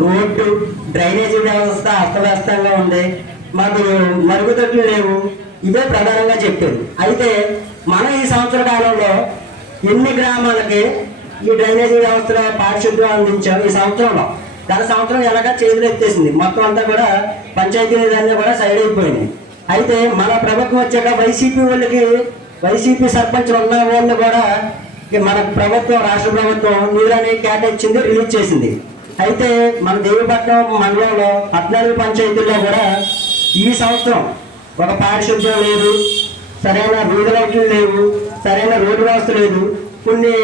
Road drainage వ్యవస్థ అస్తవ్యస్తంగా ఉంది, మాకు మరుగుదొడ్లు లేవు. ఇవే ప్రధానంగా చెప్పారు. అయితే మనం ఈ సంవత్సర కాలంలో ఎన్ని గ్రామాలకి ఈ డ్రైనేజీ వ్యవస్థలో పారిశుద్ధ్యం అందించాం ఈ సంవత్సరంలో? గత సంవత్సరం ఎలాగా చేతులు ఎత్తేసింది, మొత్తం అంతా కూడా పంచాయతీలన్నీ కూడా సైడ్ అయిపోయినాయి. అయితే మన ప్రభుత్వం వచ్చాక వైసీపీ వాళ్ళకి, వైసీపీ సర్పంచ్లు ఉన్న వాళ్ళు కూడా మన ప్రభుత్వం, రాష్ట్ర ప్రభుత్వం నిధులని కేటాయించింది, రిలీజ్ చేసింది. అయితే మన దేవీపట్నం మండలంలో 14 పంచాయతీల్లో కూడా ఈ సంవత్సరం ఒక పారిశుద్ధ్యం లేదు, సరైన వీధి లైట్లు లేవు, సరైన రోడ్డు వ్యవస్థ లేదు. కొన్ని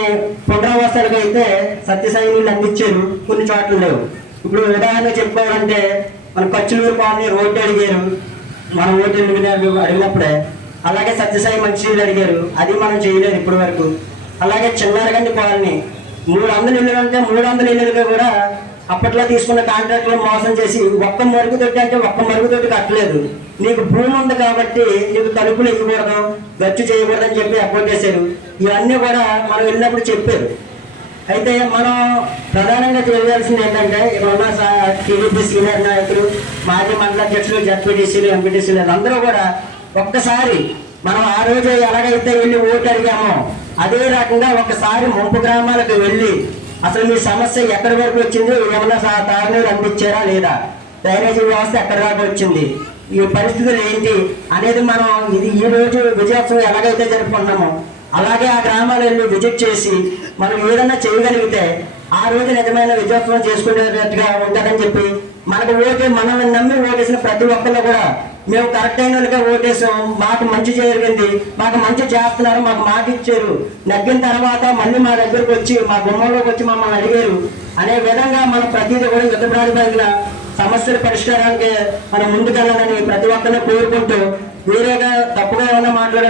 పునరావాసాలకు అయితే సత్యసాయి నీళ్ళు అందించారు, కొన్ని చోట్ల లేవు. ఇప్పుడు ఉదాహరణ చెప్పుకోవాలంటే మన కచ్చులూరు కాలనీ రోడ్డు అడిగారు, మనం ఓటు అడిగినప్పుడే. అలాగే సత్యసాయి మంచినీళ్ళు అడిగారు, అది మనం చేయలేదు ఇప్పటి వరకు. అలాగే చిన్నారగండి కాలనీ 300 ఇళ్ళు అంటే 300 ఇళ్ళుగా కూడా అప్పట్లో తీసుకున్న కాంట్రాక్టులు మోసం చేసి ఒక్క మరుగుదొడ్డి అంటే ఒక్క మరుగుదొడ్డి కట్టలేదు. నీకు భూమి ఉంది కాబట్టి నీకు తలుపులు ఇవ్వకూడదు, గచ్చు చేయకూడదు అని చెప్పి అపోర్ట్ చేశారు. ఇవన్నీ కూడా మనం వెళ్ళినప్పుడు చెప్పారు. అయితే మనం ప్రధానంగా తెలియాల్సింది ఏంటంటే, ఇక్కడ ఉన్న టీడీపీ సీనియర్ నాయకులు, మాజీ మండల అధ్యక్షులు, జడ్పీటీసీలు, ఎంపీటీసీలు అందరూ కూడా ఒక్కసారి మనం ఆ రోజు ఎలాగైతే వెళ్ళి ఓటు అడిగామో అదే రకంగా ఒకసారి ముంపు గ్రామాలకు వెళ్ళి అసలు మీ సమస్య ఎక్కడి వరకు వచ్చింది, ఏమన్నా తాగునీరు అందించారా లేదా, డ్రైనేజీ వ్యవస్థ ఎక్కడి దాకా వచ్చింది, ఈ పరిస్థితులు ఏంటి అనేది మనం ఈ రోజు విజయోత్సవం ఎలాగైతే జరుపుకుంటున్నామో అలాగే ఆ గ్రామాలు వెళ్ళి విజిట్ చేసి మనం ఏదన్నా చేయగలిగితే ఆ రోజు నిజమైన విజయోత్సవం చేసుకునేటట్టుగా ఉంటుందని చెప్పి, మనకు మనల్ని నమ్మి ఓటేసిన ప్రతి ఒక్కళ్ళు కూడా మేము కరెక్ట్ అయిన వాళ్ళకే ఓటేసాం, మాకు మంచి జరిగింది, మాకు మంచి చేస్తున్నారు, మాకు మాట ఇచ్చారు, నగ్గిన తర్వాత మళ్ళీ మా దగ్గరకు వచ్చి మా గుమ్మంలోకి వచ్చి మమ్మల్ని అడిగారు అనే విధంగా మనం ప్రతిదీ కూడా యుద్ధ ప్రాతిపదికన సమస్యల పరిష్కారానికి మనం ముందుకెళ్ళాలని ప్రతి ఒక్కరిని కోరుకుంటూ, వేరేగా తప్పుగా ఏమన్నా మాట్లాడే